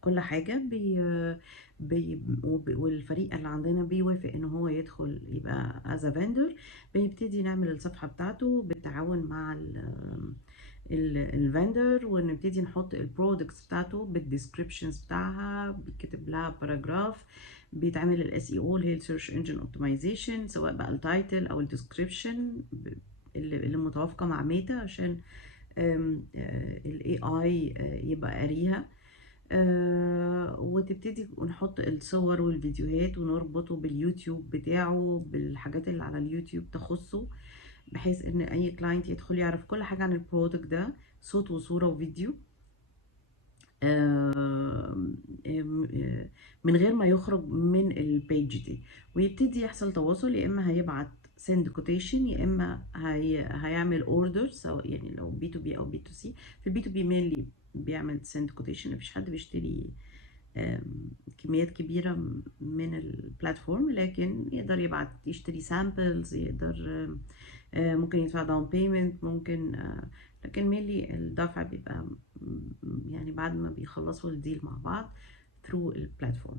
كل حاجة والفريق اللي عندنا بيوافق ان هو يدخل يبقى as a vendor. بنبتدي نعمل الصفحة بتاعته بالتعاون مع الفندر، ونبتدي نحط البرودكتس بتاعته بالديسكريبشنز بتاعها، بيتكتب لها باراجراف، بيتعمل الاس اي او اللي هي السيرش انجن اوبتمايزيشن، سواء بقى التايتل او الديسكريبشن اللي متوافقه مع ميتا، عشان الاي اي يبقى قاريها. وتبتدي نحط الصور والفيديوهات ونربطه باليوتيوب بتاعه، بالحاجات اللي على اليوتيوب تخصه، بحيث ان اي كلاينت يدخل يعرف كل حاجة عن البرودكت ده، صوت وصورة وفيديو، من غير ما يخرج من البيج دي. ويبتدي يحصل تواصل، يا اما هيبعت send quotation، يا اما هيعمل اوردر، سواء يعني لو بي تو بي او بي تو سي. في البي تو بي مينلي بيعمل send quotation، مفيش حد بيشتري كميات كبيرة من البلاتفورم، لكن يقدر يشتري سامبلز، يقدر ممكن يدفع داون بيمنت، ممكن لكن مينلي الدفع بيبقى يعني بعد ما بيخلصوا الديل مع بعض through البلاتفورم.